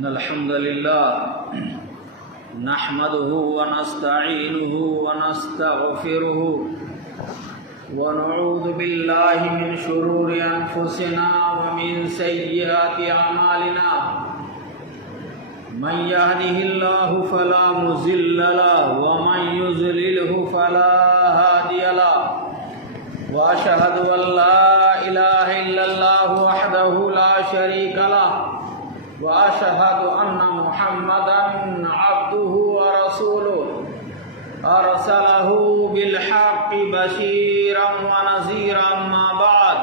إن الحمد لله نحمده ونستعينه ونستغفره ونعوذ بالله من شرور أنفسنا ومن سيئات أعمالنا من يهده الله فلا مضل له ومن يضلله فلا هادي له وأشهد أن لا إله إلا الله وحده لا شريك له وأشهد أن محمدا عبده ورسوله أرسله بالحق بشيرا ونذيرا أما بعد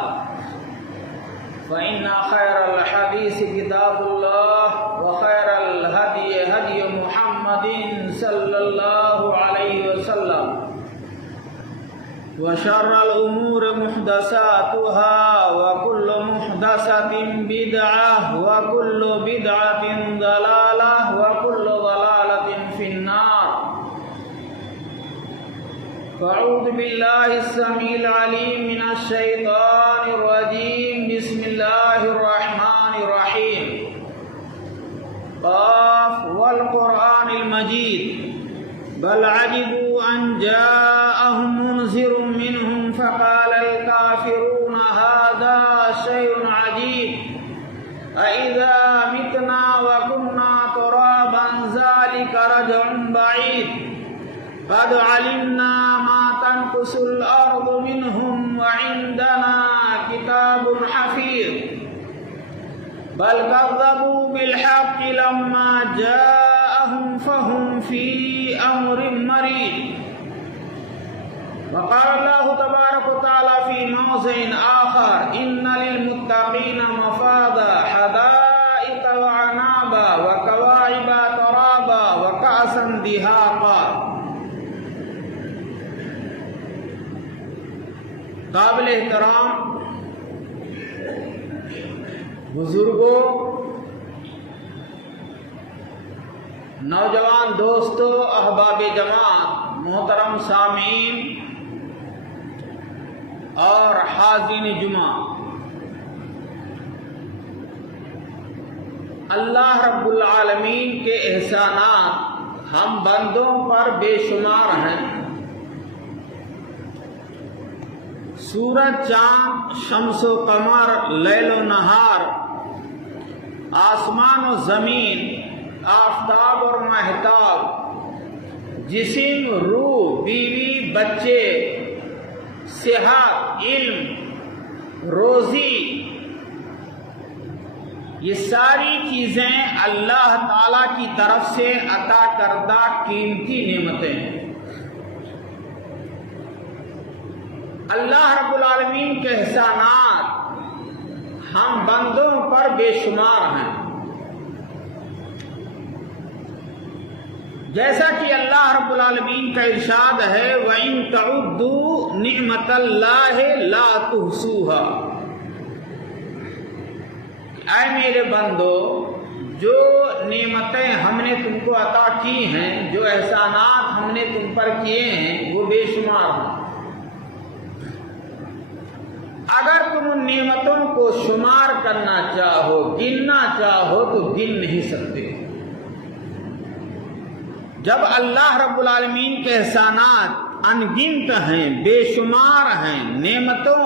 فإن خير الحديث كتاب الله وخير الهدي هدي محمد صلى الله عليه وسلم وشر الأمور محدثاتها وكل محدثة بدعة وكل بدعة ضلالة وكل ضلالة في النار. فأعوذ بالله السميع العليم من الشيطان الرجيم. بسم الله الرحمن الرحيم. قاف والقرآن المجيد بل عجبوا أن جاءهم منذر منهم فقال الكافرون هذا شيء عجيب أإذا متنا وكنا ترابا ذلك رجع بعيد قد علمنا ما تنقص الأرض منهم وعندنا كتاب حفيظ بل كذبوا بالحق لما جاءهم فهم في أمر مريض. وقال الله تبارك وتعالى في موضع آخر إن للمتقين مفازا حدائق وعنابا وكواعب ترابا وكأسا دهاقا. قابل احترام بزرگوں، نوجوان دوستوں، احباب جماعت، محترم سامعین اور حاضرین جمعہ، اللہ رب العالمین کے احسانات ہم بندوں پر بے شمار ہیں. سورج، چاند، شمس و قمر، لیل و نہار، آسمان و زمین، آفتاب اور ماہتاب، جسم، روح، بیوی، بچے، صحت، علم، روزی، یہ ساری چیزیں اللہ تعالی کی طرف سے عطا کردہ قیمتی نعمتیں ہیں. اللہ رب العالمین کے احسانات ہم بندوں پر بے شمار ہیں. جیسا کہ اللہ رب العالمین کا ارشاد ہے وَإِن تَعُدُّوا نِعْمَةَ اللَّهِ لَا تُحْصُوهَا. اے میرے بندو، جو نعمتیں ہم نے تم کو عطا کی ہیں، جو احسانات ہم نے تم پر کیے ہیں، وہ بے شمار ہیں. اگر تم ان نعمتوں کو شمار کرنا چاہو، گننا چاہو تو گن نہیں سکتے. جب اللہ رب العالمین کے احسانات انگنت ہیں، بے شمار ہیں، نعمتوں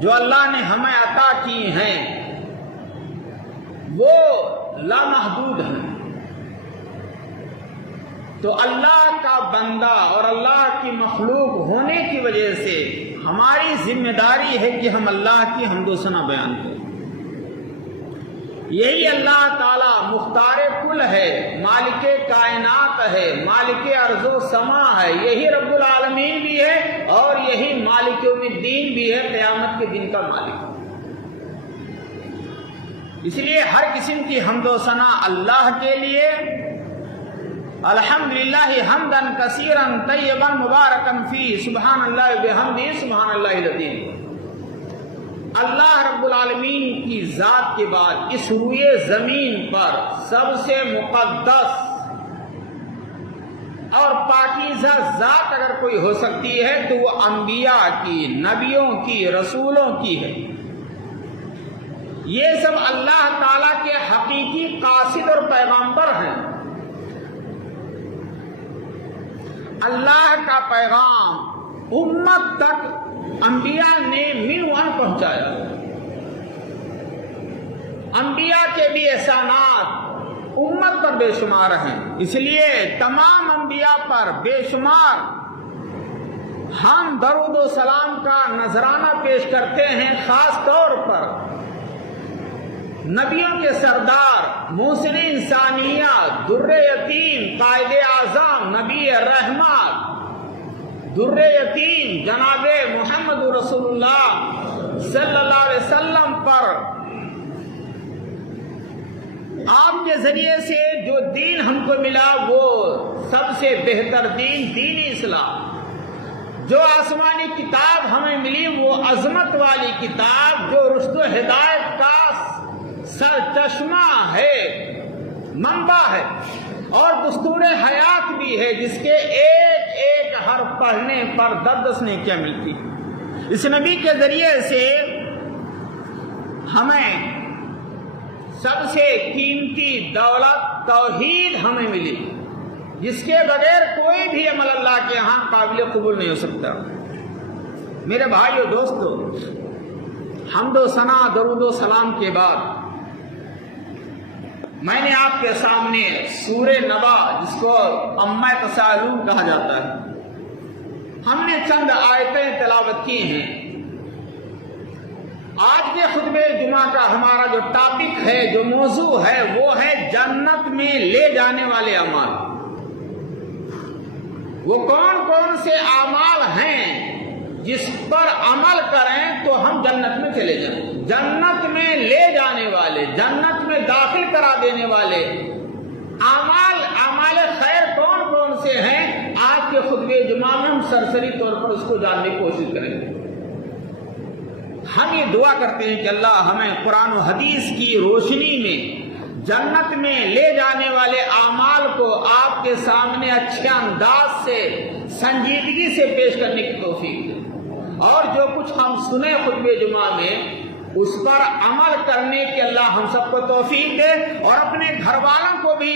جو اللہ نے ہمیں عطا کی ہیں وہ لامحدود ہیں، تو اللہ کا بندہ اور اللہ کی مخلوق ہونے کی وجہ سے ہماری ذمہ داری ہے کہ ہم اللہ کی حمد و ثنا بیان کریں. یہی اللہ تعالی مختار کل ہے، مالک کائنات ہے، مالک ارض و سما ہے. یہی رب العالمین بھی ہے اور یہی مالک یوم الدین بھی ہے، قیامت کے دن کا مالک. اس لیے ہر قسم کی حمد و ثنا اللہ کے لیے. الحمدللہ حمدا کثیرا طیبا مبارکا فی سبحان اللہ بحمدہ سبحان اللہ العظیم. اللہ رب العالمین کی ذات کے بعد اس روئے زمین پر سب سے مقدس اور پاکیزہ ذات اگر کوئی ہو سکتی ہے تو وہ انبیاء کی، نبیوں کی، رسولوں کی ہے. یہ سب اللہ تعالیٰ کے حقیقی قاصد اور پیغمبر ہیں۔ اللہ کا پیغام امت تک انبیاء نے منوان پہنچایا۔ انبیاء کے بھی احسانات امت پر بے شمار ہیں، اس لیے تمام انبیاء پر بے شمار ہم درود و سلام کا نذرانہ پیش کرتے ہیں۔ خاص طور پر نبیوں کے سردار، موصل انسانیت، در یتیم، قائد اعظم، نبی رحمت، در یتیم جناب محمد رسول اللہ صلی اللہ علیہ وسلم پر آپ کے ذریعے سے جو دین ہم کو ملا وہ سب سے بہتر دین، دین اسلام۔ جو آسمانی کتاب ہمیں ملی وہ عظمت والی کتاب، جو رشد و ہدایت کا سرچشمہ ہے، منبع ہے اور دستور حیات بھی ہے، جس کے ایک ایک حرف پڑھنے پر 10 نیکیاں ملتی۔ اس نبی کے ذریعے سے ہمیں سب سے قیمتی دولت توحید ہمیں ملی، جس کے بغیر کوئی بھی عمل اللہ کے ہاں قابل قبول نہیں ہو سکتا۔ میرے بھائیو دوستو، حمد و ثنا، درود و سلام کے بعد میں نے آپ کے سامنے سورہ نبا، جس کو اما تسالون کہا جاتا ہے، ہم نے چند آیتیں تلاوت کی ہیں۔ آج کے خطبہ جمعہ کا ہمارا جو ٹاپک ہے، جو موضوع ہے، وہ ہے جنت میں لے جانے والے اعمال۔ وہ کون کون سے اعمال ہیں جس پر عمل کریں تو ہم جنت میں چلے جائیں؟ جنت میں لے جانے والے، جنت میں داخل کرا دینے والے اعمال خیر کون کون سے ہیں؟ آج کے خطبہ جمعہ میں ہم سرسری طور پر اس کو جاننے کی کوشش کریں گے۔ ہم یہ دعا کرتے ہیں کہ اللہ ہمیں قرآن و حدیث کی روشنی میں جنت میں لے جانے والے اعمال کو آپ کے سامنے اچھے انداز سے، سنجیدگی سے پیش کرنے کی توفیق دے، اور جو کچھ ہم سنے خطبہ جمعہ میں اس پر عمل کرنے کی اللہ ہم سب کو توفیق دے، اور اپنے گھر والوں کو بھی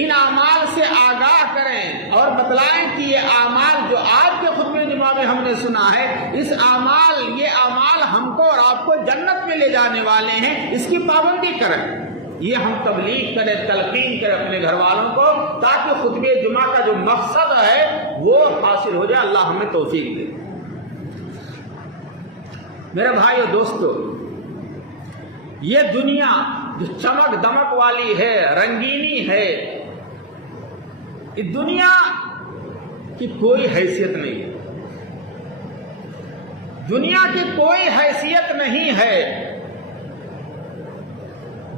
ان اعمال سے آگاہ کریں اور بتلائیں کہ یہ اعمال جو آج کے خطبہ جمعہ میں ہم نے سنا ہے، یہ اعمال ہم کو اور آپ کو جنت میں لے جانے والے ہیں، اس کی پابندی کریں۔ یہ ہم تبلیغ کریں، تلقین کریں اپنے گھر والوں کو، تاکہ خطبہ جمعہ کا جو مقصد ہے وہ حاصل ہو جائے۔ اللہ ہمیں توفیق دے۔ میرے بھائیو دوستو، یہ دنیا جو چمک دمک والی ہے، رنگینی ہے، اس دنیا کی کوئی حیثیت نہیں ہے، دنیا کی کوئی حیثیت نہیں ہے۔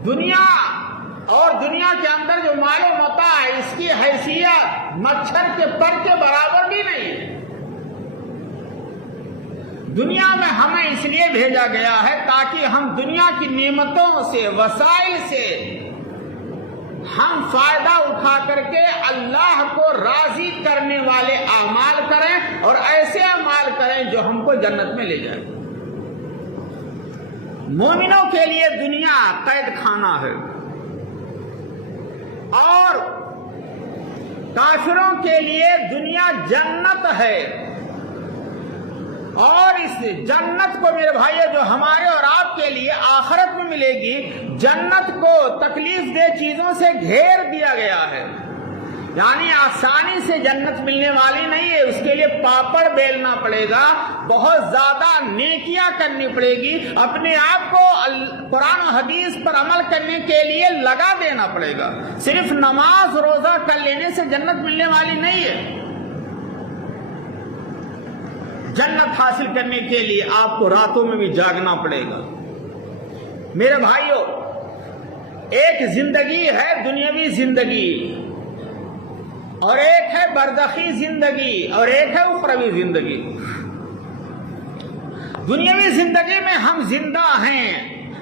دنیا اور دنیا کے اندر جو مال و متاع ہے، اس کی حیثیت مچھر کے پر کے برابر بھی نہیں ہے۔ دنیا میں ہمیں اس لیے بھیجا گیا ہے تاکہ ہم دنیا کی نعمتوں سے، وسائل سے ہم فائدہ اٹھا کر کے اللہ کو راضی کرنے والے اعمال کریں، اور ایسے اعمال کریں جو ہم کو جنت میں لے جائیں۔ مومنوں کے لیے دنیا قید خانہ ہے، اور کافروں کے لیے دنیا جنت ہے۔ اور اس جنت کو میرے بھائیو جو ہمارے اور آپ کے لیے آخرت میں ملے گی، جنت کو تکلیف دہ چیزوں سے گھیر دیا گیا ہے، یعنی آسانی سے جنت ملنے والی نہیں ہے۔ اس کے لیے پاپڑ بیلنا پڑے گا، بہت زیادہ نیکیاں کرنی پڑے گی، اپنے آپ کو قرآن و حدیث پر عمل کرنے کے لیے لگا دینا پڑے گا۔ صرف نماز روزہ کر لینے سے جنت ملنے والی نہیں ہے۔ جنت حاصل کرنے کے لیے آپ کو راتوں میں بھی جاگنا پڑے گا۔ میرے بھائیو، ایک زندگی ہے دنیاوی زندگی، اور ایک ہے برزخی زندگی، اور ایک ہے اخروی زندگی۔ دنیاوی زندگی میں ہم زندہ ہیں،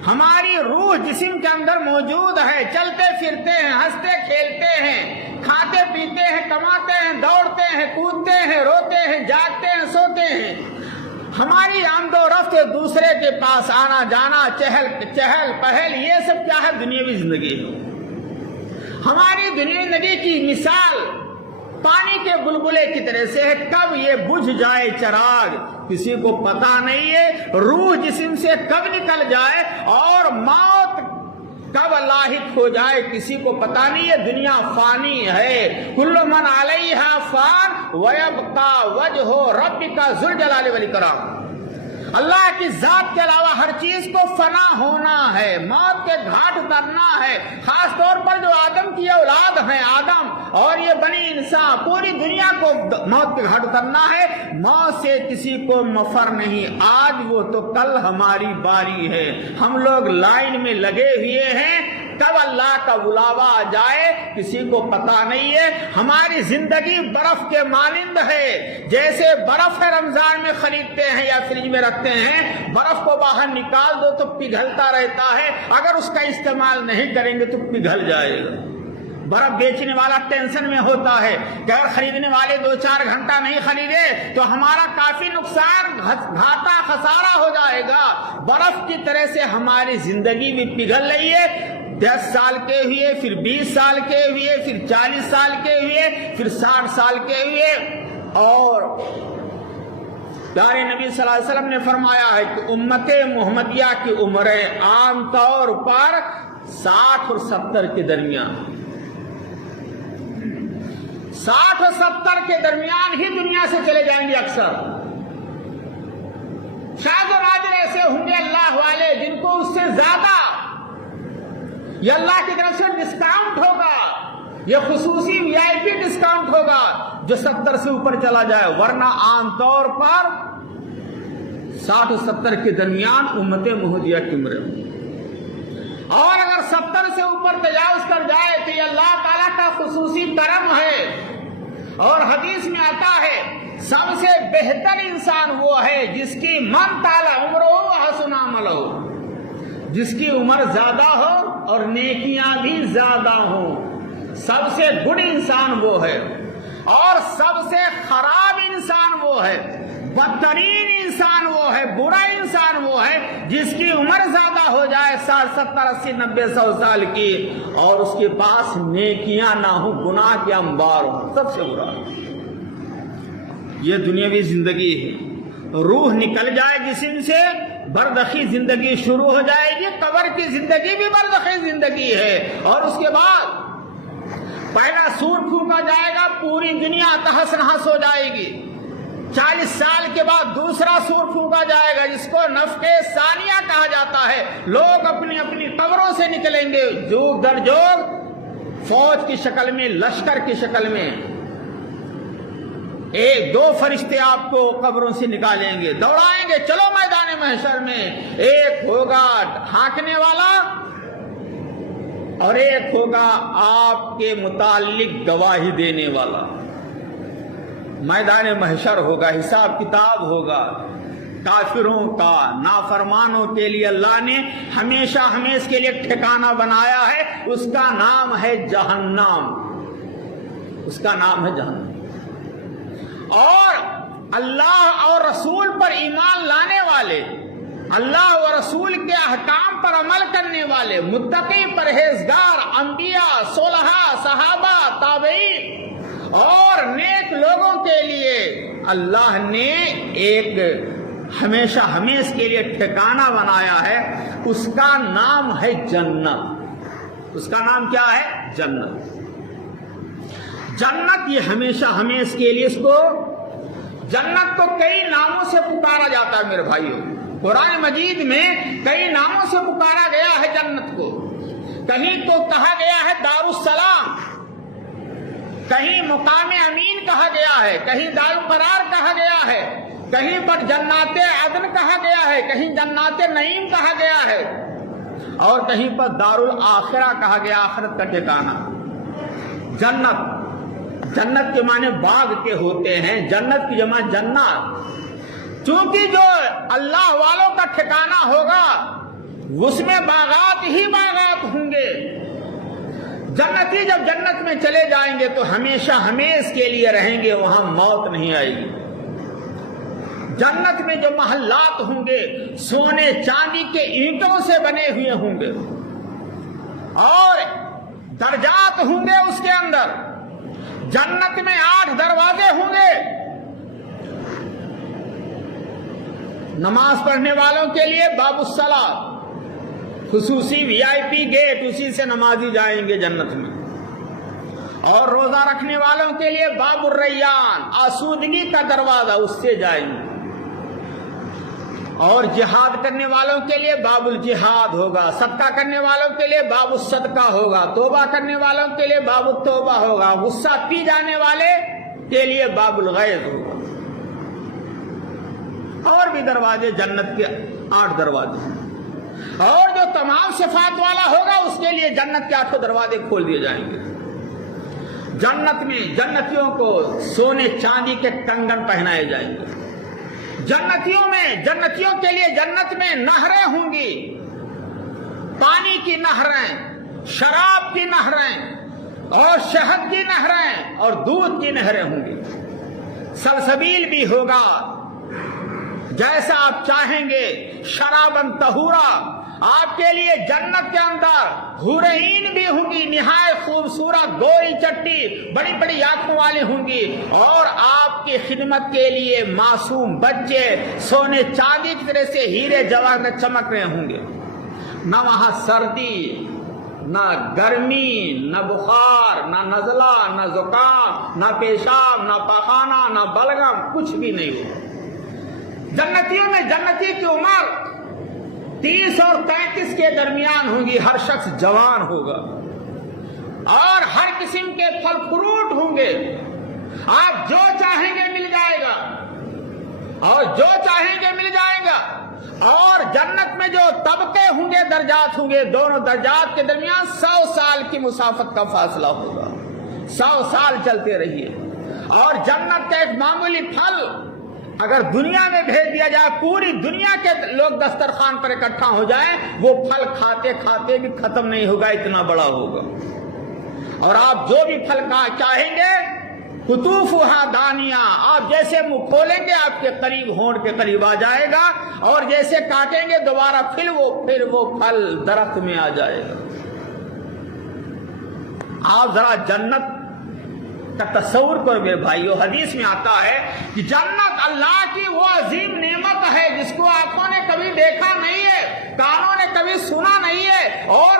ہماری روح جسم کے اندر موجود ہے، چلتے پھرتے ہیں، ہنستے کھیلتے ہیں، کھاتے پیتے ہیں، کماتے ہیں، دوڑتے ہیں، کودتے ہیں، روتے ہیں، جاگتے ہیں، سوتے ہیں۔ ہماری آمد و رفت دوسرے کے پاس آنا جانا چہل پہل یہ سب کیا ہے؟ دنیاوی زندگی ہے۔ ہماری دنیاوی زندگی کی مثال پانی کے بلبلے کی طرح سے ہے، کب یہ بجھ جائے چراغ کسی کو پتا نہیں ہے، روح جسم سے کب نکل جائے اور موت کب لاحق ہو جائے کسی کو پتا نہیں ہے۔ دنیا فانی ہے، کل من علیہا فان ویبقا وجہ ربک ذو الجلال والاکرام۔ اللہ کی ذات کے علاوہ ہر چیز کو فنا ہونا ہے، موت کے گھاٹ اترنا ہے۔ خاص طور پر جو آدم کی اولاد ہیں، آدم اور یہ بنی انسان، پوری دنیا کو موت کے گھاٹ اترنا ہے۔ موت سے کسی کو مفر نہیں، آج وہ تو کل ہماری باری ہے۔ ہم لوگ لائن میں لگے ہوئے ہیں، کب اللہ کا بلاوا آ جائے کسی کو پتا نہیں ہے۔ ہماری زندگی برف کے مانند ہے، جیسے برف ہے رمضان میں خریدتے ہیں یا فریج میں رکھتے ہیں، برف کو باہر نکال دو تو پگھلتا رہتا ہے، اگر اس کا استعمال نہیں کریں گے تو پگھل جائے گا۔ برف بیچنے والا ٹینشن میں ہوتا ہے کہ اگر خریدنے والے 2-4 گھنٹہ نہیں خریدے تو ہمارا کافی نقصان گھاٹا خسارہ ہو جائے گا۔ برف کی طرح سے ہماری زندگی بھی پگھل رہی ہے۔ 10 سال کے ہوئے، پھر 20 سال کے ہوئے، پھر 40 سال کے ہوئے، پھر 60 سال کے ہوئے، اور پیارے نبی صلی اللہ علیہ وسلم نے فرمایا ہے کہ امت محمدیہ کی عمریں عام طور پر 60 اور 70 کے درمیان، 60 اور 70 کے درمیان ہی دنیا سے چلے جائیں گے اکثر۔ شاید و نادر ایسے ہوں گے اللہ والے جن کو اس سے زیادہ یہ اللہ کی طرف سے ڈسکاؤنٹ ہوگا، یہ خصوصی VIP ڈسکاؤنٹ ہوگا جو 70 سے اوپر چلا جائے، ورنہ عام طور پر 60 اور 70 کے درمیان امت محمدیہ کی عمریں۔ اور اگر 70 سے اوپر تجاوز کر جائے تو یہ اللہ تعالیٰ کا خصوصی کرم ہے۔ اور حدیث میں آتا ہے سب سے بہتر انسان وہ ہے جس کی من طال عمرہ وحسن عملہ، جس کی عمر زیادہ ہو اور نیکیاں بھی زیادہ ہوں۔ سب سے گڈ انسان وہ ہے، اور سب سے خراب انسان وہ ہے، بدترین انسان وہ ہے، برا انسان وہ ہے جس کی عمر زیادہ ہو جائے 60 70 80 90 100 سال کی اور اس کے پاس نیکیاں نہ ہوں، گناہ کے انبار ہوں، سب سے برا۔ یہ دنیاوی زندگی ہے، روح نکل جائے جسم سے بردخی زندگی شروع ہو جائے گی۔ قبر کی زندگی بھی بردخی زندگی ہے، اور اس کے بعد پہلا سور پھونکا جائے گا، پوری دنیا تہس نہس ہو جائے گی۔ 40 سال کے بعد دوسرا سور پھونکا جائے گا جس کو نفخ ثانیہ کہا جاتا ہے۔ لوگ اپنی اپنی قبروں سے نکلیں گے، جوگ در جوگ، فوج کی شکل میں، لشکر کی شکل میں۔ 1-2 فرشتے آپ کو قبروں سے نکالیں گے، دوڑائیں گے، چلو میدان محشر میں۔ ایک ہوگا ہانکنے والا اور ایک ہوگا آپ کے متعلق گواہی دینے والا۔ میدان محشر ہوگا، حساب کتاب ہوگا۔ کافروں کا، نافرمانوں کے لیے اللہ نے ہمیشہ ہمیشہ کے لیے ٹھکانہ بنایا ہے، اس کا نام ہے جہنم، اس کا نام ہے جہنم۔ اور اللہ اور رسول پر ایمان لانے والے، اللہ و رسول کے احکام پر عمل کرنے والے، متقی پرہیزگار انبیاء، صلحاء، صحابہ، تابعین اور نیک لوگوں کے لیے اللہ نے ایک ہمیشہ ہمیشہ کے لیے ٹھکانہ بنایا ہے، اس کا نام ہے جنت۔ اس کا نام کیا ہے؟ جنت۔ جنت یہ ہمیشہ ہمیشہ کے لیے، اس کو جنت کو کئی ناموں سے پکارا جاتا ہے میرے بھائیوں۔ قرآن مجید میں کئی ناموں سے پکارا گیا ہے جنت کو۔ کہیں تو کہا گیا ہے دار السلام، کہیں مقام امین کہا گیا ہے، کہیں دار القرار کہا گیا ہے، کہیں پر جنات عدن کہا گیا ہے، کہیں جنات نعیم کہا گیا ہے، اور کہیں پر دار الاخرہ کہا گیا، آخرت کا ٹھکانہ۔ جنت، جنت کے معنی باغ کے ہوتے ہیں، جنت کی جمع جنات، چونکہ جو اللہ والوں کا ٹھکانہ ہوگا اس میں باغات ہی باغات ہوں گے۔ جنتی جب جنت میں چلے جائیں گے تو ہمیشہ ہمیشہ کے لیے رہیں گے، وہاں موت نہیں آئے گی۔ جنت میں جو محلات ہوں گے سونے چاندی کے اینٹوں سے بنے ہوئے ہوں گے، اور درجات ہوں گے اس کے اندر۔ جنت میں 8 دروازے ہوں گے، نماز پڑھنے والوں کے لیے باب الصلاۃ، خصوصی VIP گیٹ، اسی سے نمازی جائیں گے جنت میں۔ اور روزہ رکھنے والوں کے لیے باب الریان، آسودگی کا دروازہ، اس سے جائیں گے۔ اور جہاد کرنے والوں کے لیے باب الجہاد ہوگا، صدقہ کرنے والوں کے لیے باب الصدقہ ہوگا، توبہ کرنے والوں کے لیے باب التوبہ ہوگا، غصہ پی جانے والے کے لیے باب الغیظ ہوگا۔ اور بھی دروازے، جنت کے 8 دروازے، اور جو تمام صفات والا ہوگا اس کے لیے جنت کے 8 دروازے کھول دیے جائیں گے۔ جنت میں جنتیوں کو سونے چاندی کے کنگن پہنائے جائیں گے۔ جنتیوں کے لیے جنت میں نہریں ہوں گی، پانی کی نہریں، شراب کی نہریں، اور شہد کی نہریں، اور دودھ کی نہریں ہوں گی۔ سلسبیل بھی ہوگا، جیسا آپ چاہیں گے، شرابن طہورا۔ آپ کے لیے جنت کے اندر حورین بھی ہوں گی، نہایت خوبصورت، گوری چٹی، بڑی بڑی آنکھوں والی ہوں گی، اور آپ کی خدمت کے لیے معصوم بچے سونے چاندی کی طرح سے ہیرے جواہرات چمک رہے ہوں گے۔ نہ وہاں سردی، نہ گرمی، نہ بخار، نہ نزلہ، نہ زکام، نہ پیشاب، نہ پخانہ، نہ بلغم، کچھ بھی نہیں ہوگا۔ جنتیوں میں جنتی کی عمر 30 اور 35 کے درمیان ہوں گی، ہر شخص جوان ہوگا، اور ہر قسم کے پھل فروٹ ہوں گے۔ آپ جو چاہیں گے مل جائے گا، اور جو چاہیں گے مل جائے گا۔ اور جنت میں جو طبقے ہوں گے، درجات ہوں گے، دونوں درجات کے درمیان 100 سال کی مسافت کا فاصلہ ہوگا۔ 100 سال چلتے رہیے۔ اور جنت کا ایک معمولی پھل اگر دنیا میں بھیج دیا جائے، پوری دنیا کے لوگ دسترخوان پر اکٹھا ہو جائیں، وہ پھل کھاتے کھاتے بھی ختم نہیں ہوگا، اتنا بڑا ہوگا۔ اور آپ جو بھی پھل چاہیں گے، قطوفہا دانیہ، آپ جیسے منہ کھولیں گے آپ کے قریب، ہونٹ کے قریب آ جائے گا، اور جیسے کاٹیں گے دوبارہ پھر وہ پھل درخت میں آ جائے گا۔ آپ ذرا جنت کا تصور کرو میرے بھائیو۔ حدیث میں آتا ہے کہ جنت اللہ کی وہ عظیم نعمت ہے جس کو آنکھوں نے کبھی دیکھا نہیں ہے، کانوں نے کبھی سنا نہیں ہے، اور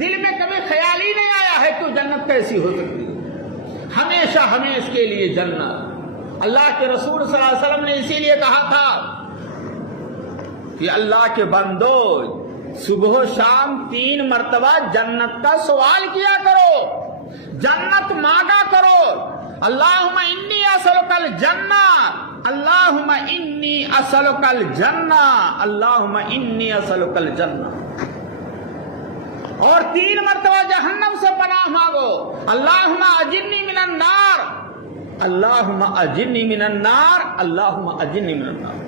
دل میں کبھی خیال ہی نہیں آیا ہے کہ جنت کیسی ہو سکتی ہے۔ ہمیشہ ہمیں اس کے لیے جنت، اللہ کے رسول صلی اللہ علیہ وسلم نے اسی لیے کہا تھا کہ اللہ کے بندو صبح و شام 3 مرتبہ جنت کا سوال کیا کرو، جنت مانگا کرو۔ اللہم انی اسألک الجنہ، اللہم انی اسألک الجنہ، اللہم انی اسألک الجنہ۔ اور 3 مرتبہ جہنم سے پناہ مانگو، اللہم اجرنی من النار، اللہم اجرنی من النار، اللہم اجرنی من النار۔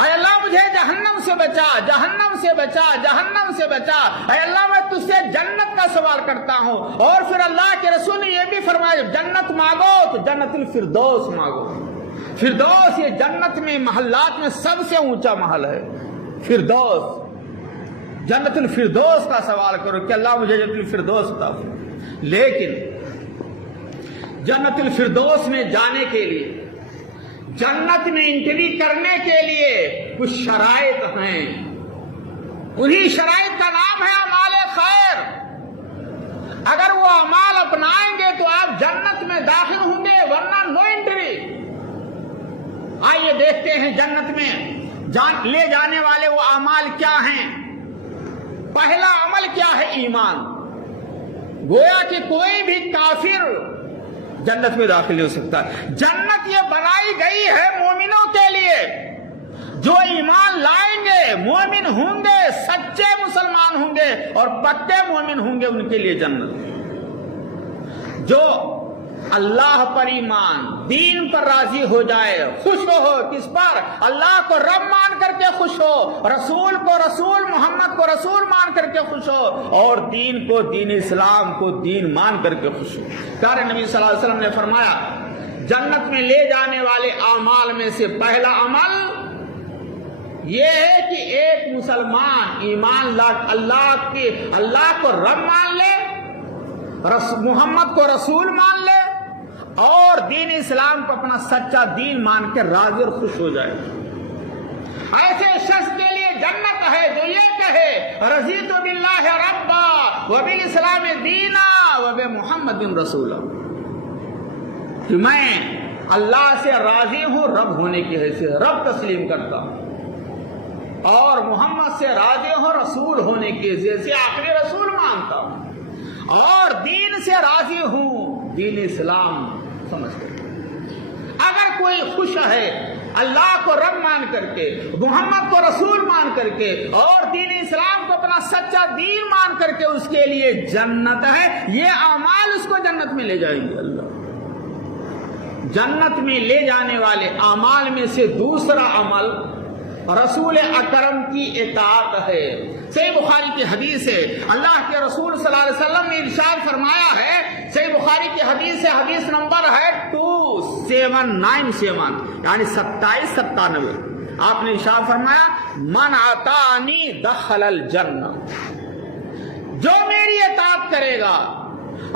اے اللہ مجھے جہنم سے بچا، جہنم سے بچا، جہنم سے بچا۔ اے اللہ میں تجھ سے جنت کا سوال کرتا ہوں۔ اور پھر اللہ کے رسول نے یہ بھی فرمایا جنت مانگو تو جنت الفردوس مانگو۔ فردوس یہ جنت میں محلات میں سب سے اونچا محل ہے، فردوس۔ جنت الفردوس کا سوال کرو کہ اللہ مجھے جنت الفردوس عطا فرما۔ لیکن جنت الفردوس میں جانے کے لیے، جنت میں انٹری کرنے کے لیے کچھ شرائط ہیں، انہی شرائط کا نام ہے اعمال خیر۔ اگر وہ اعمال اپنائیں گے تو آپ جنت میں داخل ہوں گے، ورنہ نو انٹری۔ آئیے دیکھتے ہیں جنت میں لے جانے والے وہ اعمال کیا ہیں۔ پہلا عمل کیا ہے؟ ایمان۔ گویا کہ کوئی بھی کافر جنت میں داخل نہیں ہو سکتا۔ جنت یہ بنائی گئی ہے مومنوں کے لیے، جو ایمان لائیں گے، مومن ہوں گے، سچے مسلمان ہوں گے اور پکے مومن ہوں گے، ان کے لیے جنت۔ جو اللہ پر ایمان، دین پر راضی ہو جائے، خوش ہو کس پر؟ اللہ کو رب مان کر کے خوش ہو، رسول کو رسول، محمد کو رسول مان کر کے خوش ہو، اور دین کو، دین اسلام کو دین مان کر کے خوش ہو۔ پیارے نبی صلی اللہ علیہ وسلم نے فرمایا جنت میں لے جانے والے اعمال میں سے پہلا عمل یہ ہے کہ ایک مسلمان ایمان لا اللہ کو رب مان لے، محمد کو رسول مان لے اور دین اسلام کو اپنا سچا دین مان کے راضی اور خوش ہو جائے۔ ایسے شخص کے لیے جنت ہے جو یہ کہے رضیت باللہ ربا وبالاسلام دینا وبمحمد رسولا، کہ میں اللہ سے راضی ہوں رب ہونے کی حیثیت، رب تسلیم کرتا ہوں، اور محمد سے راضی ہوں رسول ہونے کی حیثیت سے آخری رسول مانتا ہوں، اور دین سے راضی ہوں دین اسلام سمجھ کر۔ اگر کوئی خوش ہے اللہ کو رب مان کر کے، محمد کو رسول مان کر کے اور دین اسلام کو اپنا سچا دین مان کر کے، اس کے لیے جنت ہے، یہ اعمال اس کو جنت میں لے جائیں گے۔ اللہ جنت میں لے جانے والے اعمال میں سے دوسرا عمل رسول اکرم کی اطاعت ہے۔ صحیح بخاری کی حدیث ہے، اللہ کے رسول صلی اللہ علیہ وسلم نے ارشاد فرمایا ہے، صحیح بخاری کی حدیث ہے، حدیث نمبر ہے 2797 یعنی 2797۔ آپ نے ارشاد فرمایا من اطاعنی دخل الجنہ، جو میری اطاعت کرے گا،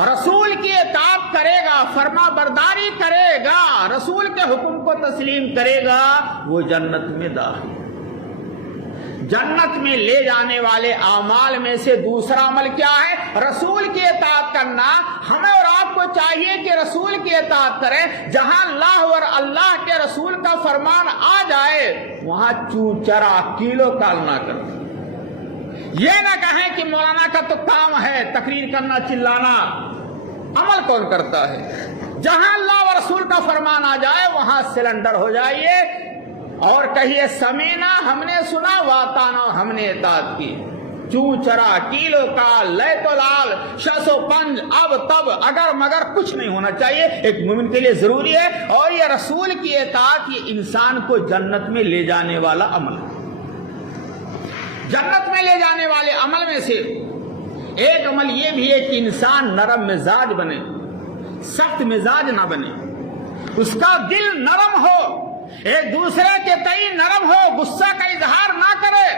رسول کی اطاعت کرے گا، فرما برداری کرے گا، رسول کے حکم کو تسلیم کرے گا، وہ جنت میں داخل۔ جنت میں لے جانے والے اعمال میں سے دوسرا عمل کیا ہے؟ رسول کی اطاعت کرنا۔ ہمیں اور آپ کو چاہیے کہ رسول کی اطاعت کریں، جہاں اللہ اور اللہ کے رسول کا فرمان آ جائے وہاں چو چرا کیلو کال نہ کریں۔ یہ نہ کہیں کہ مولانا کا تو کام ہے تقریر کرنا، چلانا، عمل کون کرتا ہے؟ جہاں اللہ و رسول کا فرمان آ جائے وہاں سلنڈر ہو جائیے اور کہیے سمینا، ہم نے سنا، واتانا، ہم نے اطاعت کی۔ چون چرا کیلو کال لیت و لال شس و پنج اب تب اگر مگر کچھ نہیں ہونا چاہیے، ایک مومن کے لیے ضروری ہے۔ اور یہ رسول کی اطاعت یہ انسان کو جنت میں لے جانے والا عمل ہے۔ جنت میں لے جانے والے عمل میں سے ایک عمل یہ بھی ہے کہ انسان نرم مزاج بنے، سخت مزاج نہ بنے، اس کا دل نرم ہو، ایک دوسرے کے تئیں نرم ہو، غصہ کا اظہار نہ کرے،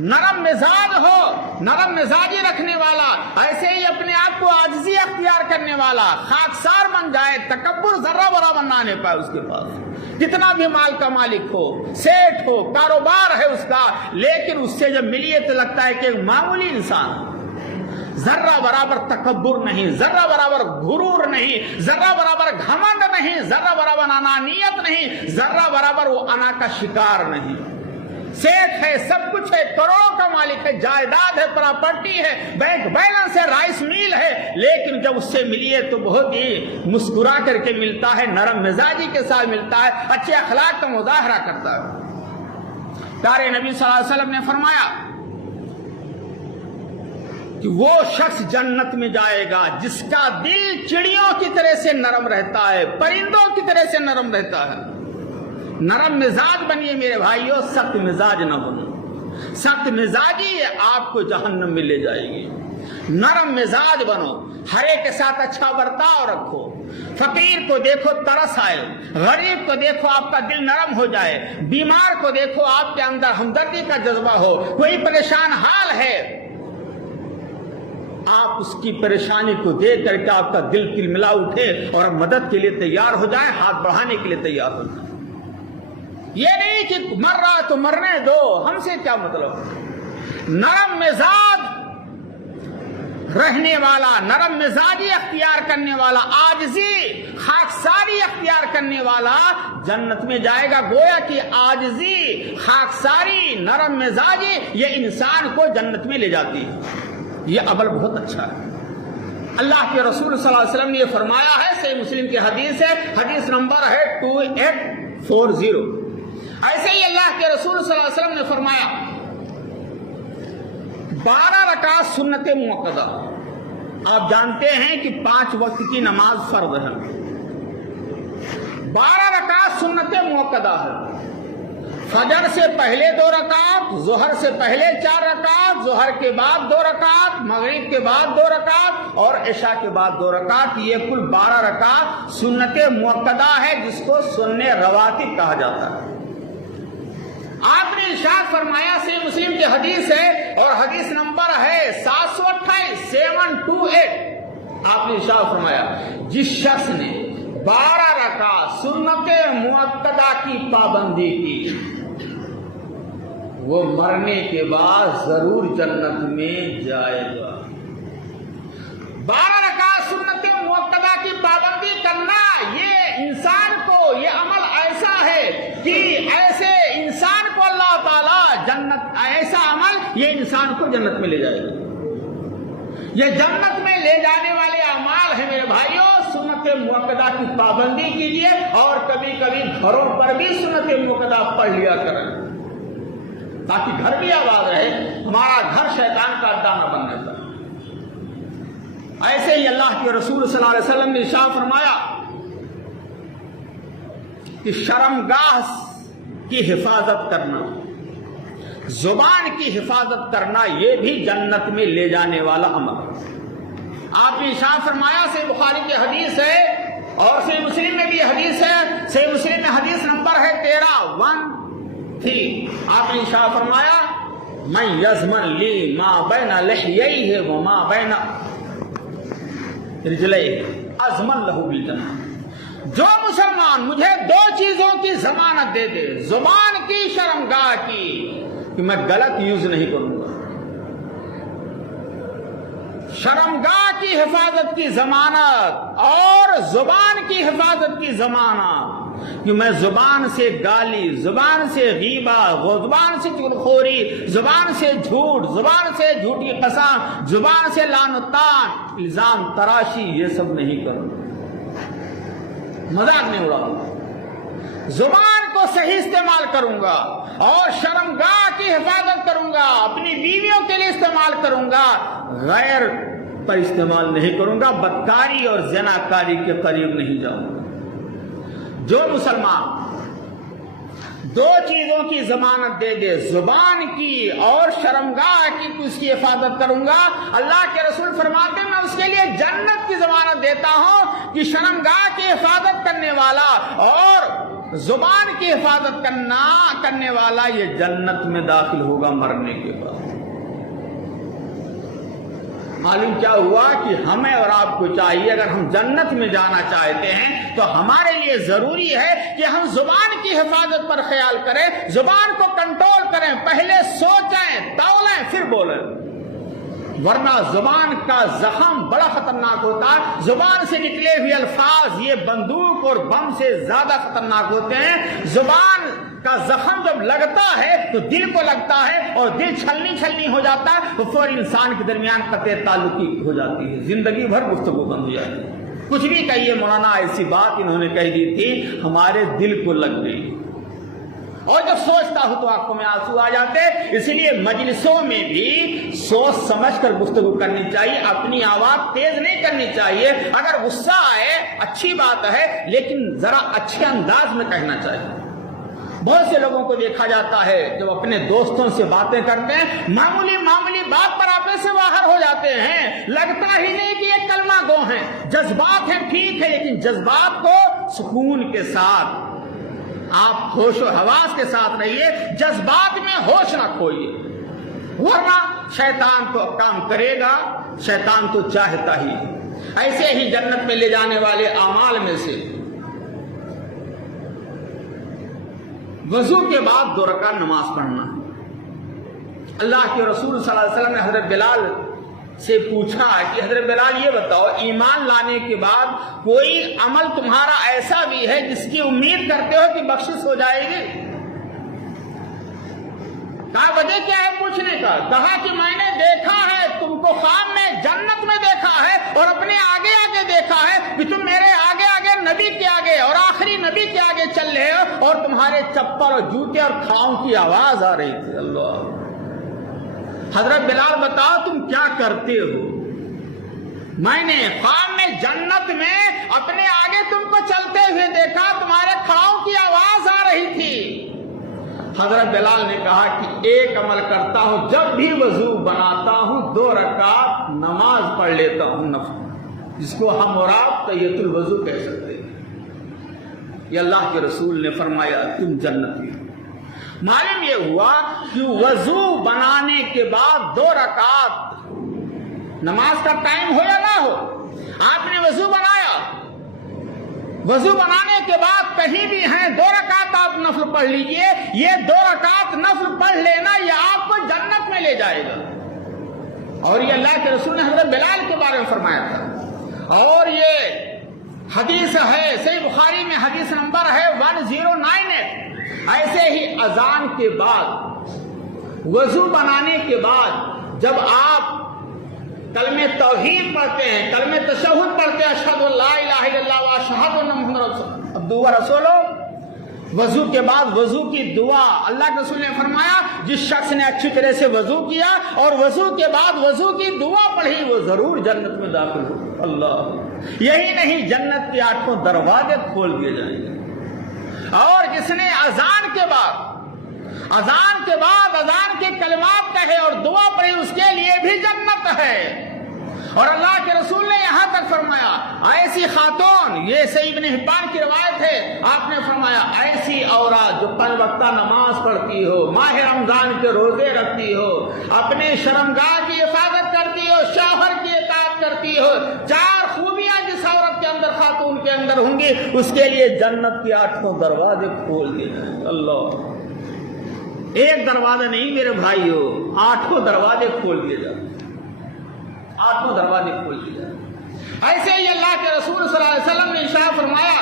نرم مزاج ہو، نرم مزاجی رکھنے والا، ایسے ہی اپنے آپ کو عاجزی اختیار کرنے والا، خاکسار بن جائے، تکبر ذرہ برابر نہ آنے پائے اس کے پاس، کتنا بھی مال کا مالک ہو، سیٹ ہو، کاروبار ہے اس کا، لیکن اس سے جب ملیے تو لگتا ہے کہ ایک معمولی انسان، ذرہ برابر تکبر نہیں، ذرہ برابر غرور نہیں، ذرہ برابر گھمنڈ نہیں، ذرہ برابر انانیت نہیں، ذرہ برابر وہ انا کا شکار نہیں۔ سیٹ ہے، سب کچھ ہے، کروڑوں کا مالک ہے، جائیداد ہے، پراپرٹی ہے، بینک بیلنس ہے، رائس میل ہے، لیکن جب اس سے ملیے تو بہت ہی مسکرا کر کے ملتا ہے، نرم مزاجی کے ساتھ ملتا ہے، اچھے اخلاق کا مظاہرہ کرتا ہے۔ پیارے نبی صلی اللہ علیہ وسلم نے فرمایا کہ وہ شخص جنت میں جائے گا جس کا دل چڑیوں کی طرح سے نرم رہتا ہے، پرندوں کی طرح سے نرم رہتا ہے۔ نرم مزاج بنیے میرے بھائیوں، سخت مزاج نہ بنو، سخت مزاجی آپ کو جہنم میں لے جائے گی۔ نرم مزاج بنو، ہر ایک کے ساتھ اچھا برتاؤ رکھو، فقیر کو دیکھو ترس آئے، غریب کو دیکھو آپ کا دل نرم ہو جائے، بیمار کو دیکھو آپ کے اندر ہمدردی کا جذبہ ہو، کوئی پریشان حال ہے آپ اس کی پریشانی کو دیکھ کر کے آپ کا دل تلملا اٹھے اور مدد کے لیے تیار ہو جائے، ہاتھ بڑھانے کے لیے تیار ہو جائے۔ یہ نہیں کہ مر رہا تو مرنے دو، ہم سے کیا مطلب۔ نرم مزاج رہنے والا، نرم مزاجی اختیار کرنے والا، عاجزی خاکساری اختیار کرنے والا جنت میں جائے گا۔ گویا کہ عاجزی، خاکساری، نرم مزاجی یہ انسان کو جنت میں لے جاتی ہے۔ یہ عمل بہت اچھا ہے۔ اللہ کے رسول صلی اللہ علیہ وسلم نے یہ فرمایا ہے، صحیح مسلم کی حدیث ہے، حدیث نمبر ہے 2840۔ ایسے ہی اللہ کے رسول صلی اللہ علیہ وسلم نے فرمایا 12 رکعت سنت موقدہ۔ آپ جانتے ہیں کہ 5 وقت کی نماز فرض ہے، 12 رکعت سنت موقدہ ہے۔ فجر سے پہلے 2 رکعت، ظہر سے پہلے 4 رکعت، ظہر کے بعد 2 رکعت، مغرب کے بعد 2 رکعت اور عشاء کے بعد 2 رکعت، یہ کل 12 رکعت سنت موقدہ ہے، جس کو سنن رواتب کہا جاتا ہے۔ آپ نے ارشاد فرمایا، صحیح مسلم کی حدیث ہے اور حدیث نمبر ہے 728 728. آپ نے ارشاد فرمایا جس شخص نے 12 رکعت سنت مؤکدہ کی پابندی کی وہ مرنے کے بعد ضرور جنت میں جائے گا. 12 رکعت سنت مؤکدہ کی پابندی کرنا یہ انسان کو، یہ عمل ایسا ہے کہ ایسے انسان کو اللہ تعالیٰ جنت، ایسا عمل یہ انسان کو جنت میں لے جائے گا. یہ جنت میں لے جانے والے اعمال ہیں میرے بھائیوں. سنت مؤکدہ کی پابندی کیجیے اور کبھی کبھی گھروں پر بھی سنت مؤکدہ پڑھ لیا کریں تاکہ گھر بھی آباد رہے، ہمارا گھر شیطان کا اڈا نہ بننے پائے. ایسے ہی اللہ کے رسول صلی اللہ علیہ وسلم نے ارشاد فرمایا کہ شرمگاہ کی حفاظت کرنا، زبان کی حفاظت کرنا یہ بھی جنت میں لے جانے والا عمل. آپ نے ارشاد فرمایا، صحیح بخاری کی حدیث ہے اور صحیح مسلم میں بھی حدیث ہے، صحیح مسلم میں حدیث نمبر ہے 1313. آپ نے ارشاد فرمایا من یضمن لی ما بین لحییہ وما بین رجلیہ اضمن لہ بالجنہ. جو مسلمان مجھے 2 چیزوں کی ضمانت دے دے، زبان کی، شرمگاہ کی، کہ میں غلط یوز نہیں کروں گا، شرمگاہ کی حفاظت کی ضمانت اور زبان کی حفاظت کی ضمانت، کہ میں زبان سے گالی، زبان سے غیبت، زبان سے چغلخوری، زبان سے جھوٹ، زبان سے جھوٹی قسم، زبان سے لعنتان، الزام تراشی، یہ سب نہیں کروں، مذاق نہیں اڑاؤں گا، زبان کو صحیح استعمال کروں گا اور شرمگاہ کی حفاظت کروں گا، اپنی بیویوں کے لیے استعمال کروں گا، غیر پر استعمال نہیں کروں گا، بدکاری اور زناکاری کے قریب نہیں جاؤں گا. جو مسلمان 2 چیزوں کی ضمانت دے دے، زبان کی اور شرمگاہ کی، اس کی حفاظت کروں گا، اللہ کے رسول فرماتے ہیں میں اس کے لیے جنت کی ضمانت دیتا ہوں کہ شرمگاہ کی حفاظت کرنے والا اور زبان کی حفاظت کرنے والا یہ جنت میں داخل ہوگا مرنے کے بعد. معلوم کیا ہوا کہ ہمیں اور آپ کو چاہیے، اگر ہم جنت میں جانا چاہتے ہیں تو ہمارے لیے ضروری ہے کہ ہم زبان کی حفاظت پر خیال کریں، زبان کو کنٹرول کریں، پہلے سوچیں، تولیں، پھر بولیں، ورنہ زبان کا زخم بڑا خطرناک ہوتا ہے. زبان سے نکلے ہوئے الفاظ یہ بندوق اور بم سے زیادہ خطرناک ہوتے ہیں. زبان کا زخم جب لگتا ہے تو دل کو لگتا ہے اور دل چھلنی ہو جاتا ہے تو پھر انسان کے درمیان قطع تعلقی ہو جاتی ہے، زندگی بھر گفتگو بند ہو جاتی ہے. کچھ بھی کہیے مولانا، ایسی بات انہوں نے کہہ دی تھی ہمارے دل کو لگ گئی، اور جب سوچتا ہوں تو آنکھوں میں آنسو آ جاتے. اس لیے مجلسوں میں بھی سوچ سمجھ کر گفتگو کرنی چاہیے، اپنی آواز تیز نہیں کرنی چاہیے. اگر غصہ آئے اچھی بات ہے لیکن ذرا اچھے انداز میں کہنا چاہیے. بہت سے لوگوں کو دیکھا جاتا ہے جب اپنے دوستوں سے باتیں کرتے ہیں معمولی بات پر آپے سے باہر ہو جاتے ہیں، لگتا ہی نہیں کہ یہ کلمہ گو ہیں. جذبات ہیں ٹھیک ہے لیکن جذبات کو سکون کے ساتھ، آپ ہوش و حواس کے ساتھ رہیے، جذبات میں ہوش نہ کھوئیے، ورنہ شیطان تو کام کرے گا. شیطان تو چاہتا ہی. ایسے ہی جنت میں لے جانے والے اعمال میں سے وضو کے بعد 2 رکعت نماز پڑھنا. اللہ کے رسول صلی اللہ علیہ وسلم نے حضرت بلال سے پوچھا کہ حضرت بلال یہ بتاؤ، ایمان لانے کے بعد کوئی عمل تمہارا ایسا بھی ہے جس کی امید کرتے ہو کہ بخشش ہو جائے گی؟ کہا وجہ کیا ہے پوچھنے کا؟ کہا کہ میں نے دیکھا ہے تم کو خواب میں جنت میں دیکھا ہے اور اپنے آگے دیکھا ہے کہ تم میرے آگے نبی کے آگے اور آخری نبی کے آگے چل رہے ہو اور تمہارے چپل اور جوتے اور کھاؤں کی آواز آ رہی تھی. اللہ، حضرت بلال بتاؤ تم کیا کرتے ہو؟ میں نے خواب میں جنت میں اپنے آگے تم کو چلتے ہوئے دیکھا، تمہارے کھاؤں کی آواز آ رہی تھی. حضرت بلال نے کہا کہ ایک عمل کرتا ہوں، جب بھی وضو بناتا ہوں 2 رکعت نماز پڑھ لیتا ہوں نفل، جس کو ہم اور آپ تحیۃ الوضو کہہ سکتے ہیں. یہ اللہ کے رسول نے فرمایا تم جنتی ہو. معلوم یہ ہوا کہ وضو بنانے کے بعد 2 رکعت نماز کا ٹائم ہو یا نہ ہو، آپ نے وضو بنایا، وضو بنانے کے بعد کہیں بھی ہیں 2 رکعت آپ نفل پڑھ لیجئے، یہ 2 رکعت نفل پڑھ لینا یہ آپ کو جنت میں لے جائے گا۔ اور یہ اللہ کے رسول نے حضرت بلال کے بارے میں فرمایا تھا، اور یہ حدیث ہے صحیح بخاری میں، حدیث نمبر ہے 1098۔ ایسے ہی اذان کے بعد، وضو بنانے کے بعد جب آپ کلمہ توحید پڑھتے ہیں، کلمہ تشہد پڑھتے ہیں، اشہد ان لا الہ الا اللہ و اشہد ان محمد عبدہ و رسولہ، وضو کے بعد وضو کی دعا، اللہ کے رسول نے فرمایا جس شخص نے اچھی طرح سے وضو کیا اور وضو کے بعد وضو کی دعا پڑھی وہ ضرور جنت میں داخل ہو۔ اللہ، یہی نہیں جنت کے 8 دروازے کھول دیے جائیں گے۔ اور جس نے اذان کے بعد اذان کے کلمات کہے اور دعا پڑھی اس کے لیے بھی جنت ہے۔ اور اللہ کے رسول نے یہاں تک فرمایا ایسی خاتون، یہ صحیح ابن حبان کی روایت ہے، آپ نے فرمایا ایسی عورت جو 5 وقتہ نماز پڑھتی ہو، ماہ رمضان کے روزے رکھتی ہو، اپنے شرمگاہ کی حفاظت کرتی ہو، شوہر کی اطاعت کرتی ہو، 4 خوبیاں جس عورت کے اندر، خاتون کے اندر ہوں گی، اس کے لیے جنت کے 8 دروازے کھول دیے جائیں۔ اللہ، ایک دروازہ نہیں میرے بھائیو، 8 دروازے کھول دیے جائیں، 8 دروازے کھول دیے جائیں۔ ایسے ہی اللہ کے رسول صلی اللہ علیہ وسلم نے ارشاد فرمایا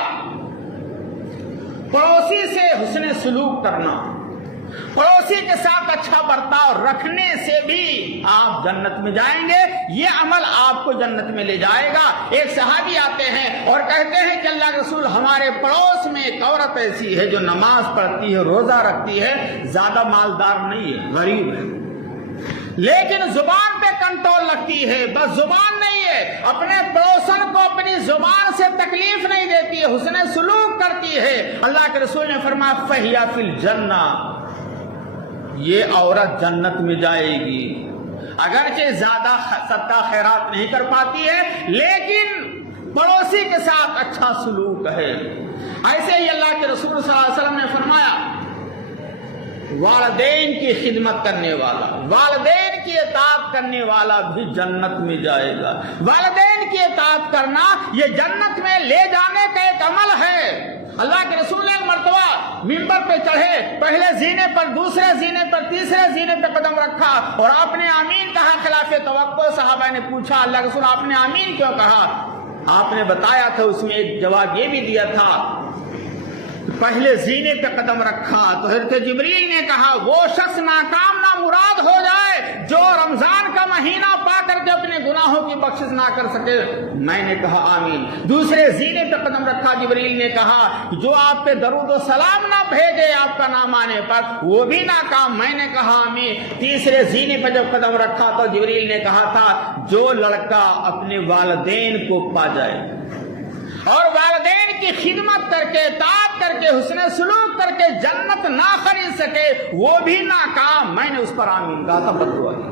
پڑوسی سے حسن سلوک کرنا، پڑوسی کے ساتھ اچھا برتاؤ رکھنے سے بھی آپ جنت میں جائیں گے، یہ عمل آپ کو جنت میں لے جائے گا۔ ایک صحابی آتے ہیں اور کہتے ہیں کہ اللہ کے رسول ہمارے پڑوس میں ایک عورت ایسی ہے جو نماز پڑھتی ہے، روزہ رکھتی ہے، زیادہ مالدار نہیں ہے، غریب ہے، لیکن زبان پہ کنٹرول رکھتی ہے، بس زبان نہیں ہے، اپنے پڑوسن کو اپنی زبان سے تکلیف نہیں دیتی ہے، حسن سلوک کرتی ہے۔ اللہ کے رسول نے فرمایا فہیا فی الجنہ، یہ عورت جنت میں جائے گی، اگرچہ زیادہ صدقہ خیرات نہیں کر پاتی ہے لیکن پڑوسی کے ساتھ اچھا سلوک ہے۔ ایسے ہی اللہ کے رسول صلی اللہ علیہ وسلم نے فرمایا والدین کی خدمت کرنے والا، والدین کی اطاعت کرنے والا بھی جنت میں جائے گا۔ والدین کی اطاعت کرنا یہ جنت میں لے جانے کا ایک عمل ہے۔ اللہ کے رسول نے ایک مرتبہ ممبر پہ چڑھے، پہلے زینے پر، دوسرے زینے پر، تیسرے زینے پہ قدم رکھا اور آپ نے آمین کہا خلاف توقع۔ صحابہ نے پوچھا اللہ کے رسول آپ نے آمین کیوں کہا؟ آپ نے بتایا تھا، اس میں ایک جواب یہ بھی دیا تھا پہلے زینے پہ قدم رکھا تو حضرت جبریل نے کہا وہ شخص ناکام نہ مراد ہو جائے جو رمضان کا مہینہ پا کر کے اپنے گناہوں کی بخشش نہ کر سکے۔ میں نے کہا آمین۔ دوسرے زینے پہ قدم رکھا، جبریل نے کہا جو آپ پہ درود و سلام نہ بھیجے آپ کا نام آنے پر وہ بھی ناکام، میں نے کہا آمین۔ تیسرے زینے پہ جب قدم رکھا تو جبریل نے کہا تھا جو لڑکا اپنے والدین کو پا جائے اور والدین کی خدمت کر کے، اطاعت کر کے، حسن سلوک کر کے جنت نہ خرید سکے وہ بھی ناکام، میں نے اس پر آمین کہا تھا، بددعا کی۔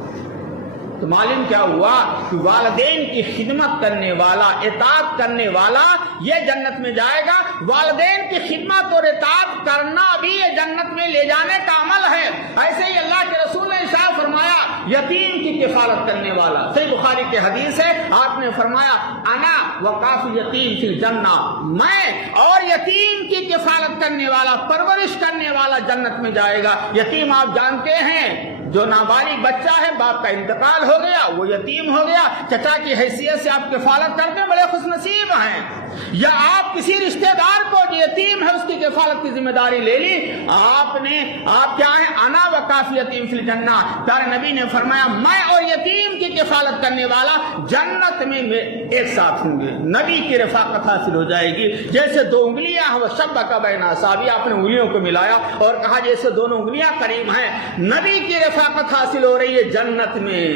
تو معلوم کیا ہوا کہ والدین کی خدمت کرنے والا، اطاعت کرنے والا یہ جنت میں جائے گا۔ والدین کی خدمت اور اطاعت کرنا بھی یہ جنت میں لے جانے کا عمل ہے۔ ایسے ہی اللہ کے رسول نے ارشاد فرمایا یتیم کی کفالت کرنے والا، صحیح بخاری کی حدیث ہے، آپ نے فرمایا انا وکافل یتیم فی الجنہ، میں اور یتیم کی کفالت کرنے والا، پرورش کرنے والا جنت میں جائے گا۔ یتیم آپ جانتے ہیں جو نابالغ بچہ ہے، باپ کا انتقال ہو گیا، وہ یتیم ہو گیا، چچا کی حیثیت سے آپ کفالت کرتے ہیں، بڑے خوش نصیب ہیں۔ یا آپ کسی رشتہ دار کو جو یتیم ہے اس کی کفالت کی ذمہ داری لے لی، آپ کیا ہیں انا وکافل یتیم فی الجنہ، پیارے نبی نے فرمایا میں اور یتیم کی کفالت کرنے والا جنت میں ایک ساتھ ہوں گے، نبی کی رفاقت حاصل ہو جائے گی۔ جیسے 2 انگلیاں ہیں وہ شبک بین اصابع، آپ نے انگلیوں کو ملایا اور کہا جیسے دونوں انگلیاں قریب ہیں، نبی کی رفاقت حاصل ہو رہی ہے جنت میں،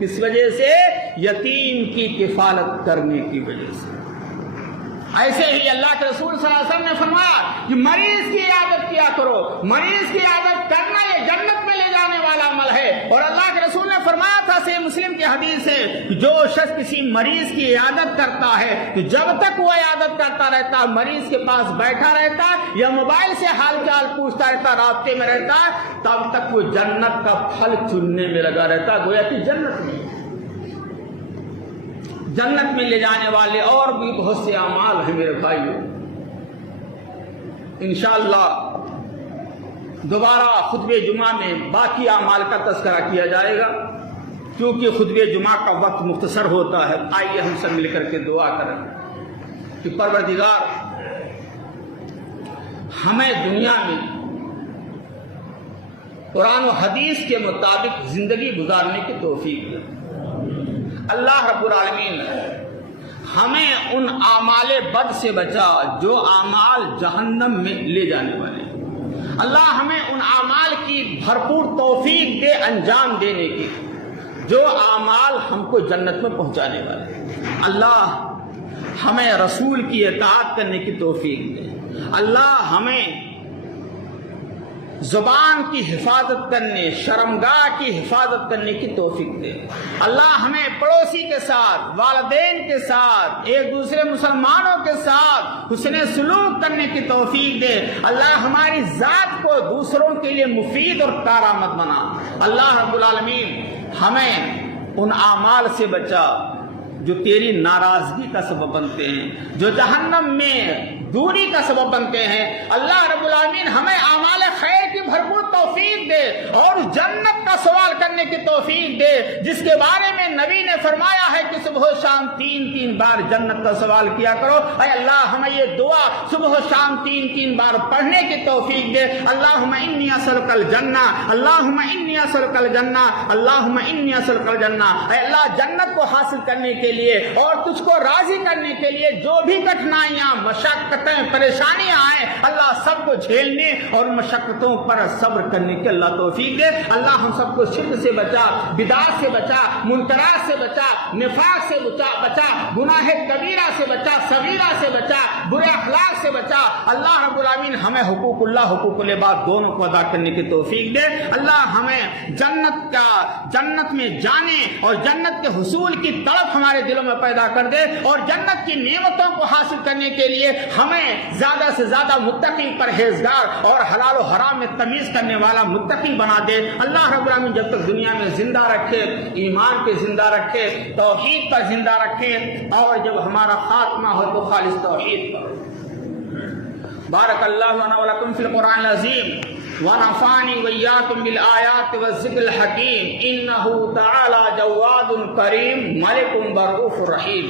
کس وجہ سے؟ یتیم کی کفالت کرنے کی وجہ سے۔ ایسے ہی اللہ کے رسول صلی اللہ علیہ وسلم نے فرمایا کہ مریض کی عیادت کیا کرو، مریض کی عیادت کرنا یہ جنت میں لے جانے والا عمل ہے۔ اور اللہ کے رسول نے فرمایا تھا، صحیح مسلم کی حدیث ہے، جو شخص کسی مریض کی عیادت کرتا ہے تو جب تک وہ عیادت کرتا رہتا، مریض کے پاس بیٹھا رہتا یا موبائل سے حال چال پوچھتا رہتا، رابطے میں رہتا، تب تک وہ جنت کا پھل چننے میں لگا رہتا، گویا کہ جنت میں لے جانے والے اور بھی بہت سے اعمال ہیں میرے بھائیوں۔ انشاءاللہ دوبارہ خطبہ جمعہ میں باقی اعمال کا تذکرہ کیا جائے گا، کیونکہ خطبہ جمعہ کا وقت مختصر ہوتا ہے۔ آئیے ہم سب مل کر کے دعا کریں کہ پروردگار ہمیں دنیا میں قرآن و حدیث کے مطابق زندگی گزارنے کی توفیق دے۔ اللہ رب العالمین ہمیں ان اعمال بد سے بچا جو اعمال جہنم میں لے جانے والے ہیں۔ اللہ ہمیں ان اعمال کی بھرپور توفیق دے انجام دینے کی جو اعمال ہم کو جنت میں پہنچانے والے ہیں۔ اللہ ہمیں رسول کی اطاعت کرنے کی توفیق دے۔ اللہ ہمیں زبان کی حفاظت کرنے، شرمگاہ کی حفاظت کرنے کی توفیق دے۔ اللہ ہمیں پڑوسی کے ساتھ، والدین کے ساتھ، ایک دوسرے مسلمانوں کے ساتھ حسن سلوک کرنے کی توفیق دے۔ اللہ ہماری ذات کو دوسروں کے لیے مفید اور کارآمد بنا۔ اللہ رب العالمین ہمیں ان اعمال سے بچا جو تیری ناراضگی کا سبب بنتے ہیں، جو جہنم میں دوری کا سبب بنتے ہیں۔ اللہ رب العالمین ہمیں اعمال خیر کی بھرپور توفیق دے اور جنت کا سوال کرنے کی توفیق دے، جس کے بارے میں نبی نے فرمایا ہے کہ صبح و شام تین بار جنت کا سوال کیا کرو۔ اے اللہ ہمیں یہ دعا صبح و شام تین بار پڑھنے کی توفیق دے۔ اللہم انی اسألک الجنہ، اللہم انی اسألک الجنہ، اللہم انی اسألک الجنہ۔ اے اللہ جنت کو حاصل کرنے کے لیے اور تجھ کو راضی کرنے کے لیے جو بھی کٹھنائیاں، مشقتیں، پریشانیاں آئیں، اللہ سب کو جھیلنے اور مشقتوں پر صبر کرنے کی اللہ توفیق دے۔ اللہ ہم سب کو شرک سے بچا، بدعت سے بچا، منکرات سے بچا، نفاق سے بچا، گناہ کبیرہ سے بچا، صغیرہ سے بچا، برے اخلاق سے بچا۔ اللہ رب العالمین ہمیں حقوق اللہ، حقوق العباد دونوں کو ادا کرنے کی توفیق دے۔ اللہ ہمیں جنت میں جانے اور جنت کے حصول کی طرف ہمارے دلوں میں پیدا کر دے، اور جنت کی نعمتوں کو حاصل کرنے کے لیے ہمیں زیادہ سے زیادہ متقی، پرہیزگار اور حلال و حرام میں تمیز کرنے والا متقی بنا دے۔ اللہ رب العالمین جب تک دنیا میں زندہ رکھے، ایمان پہ زندہ رکھے، توحید پر زندہ رکھے، اور جب ہمارا خاتمہ ہو تو خالص توحید پر۔ بارک اللہ لنا ولکم فی القرآن العظیم ونفعنی وإیاکم بالآیات والذکر الحکیم، انہ تعالی جواد کریم ملک برؤوف رحیم۔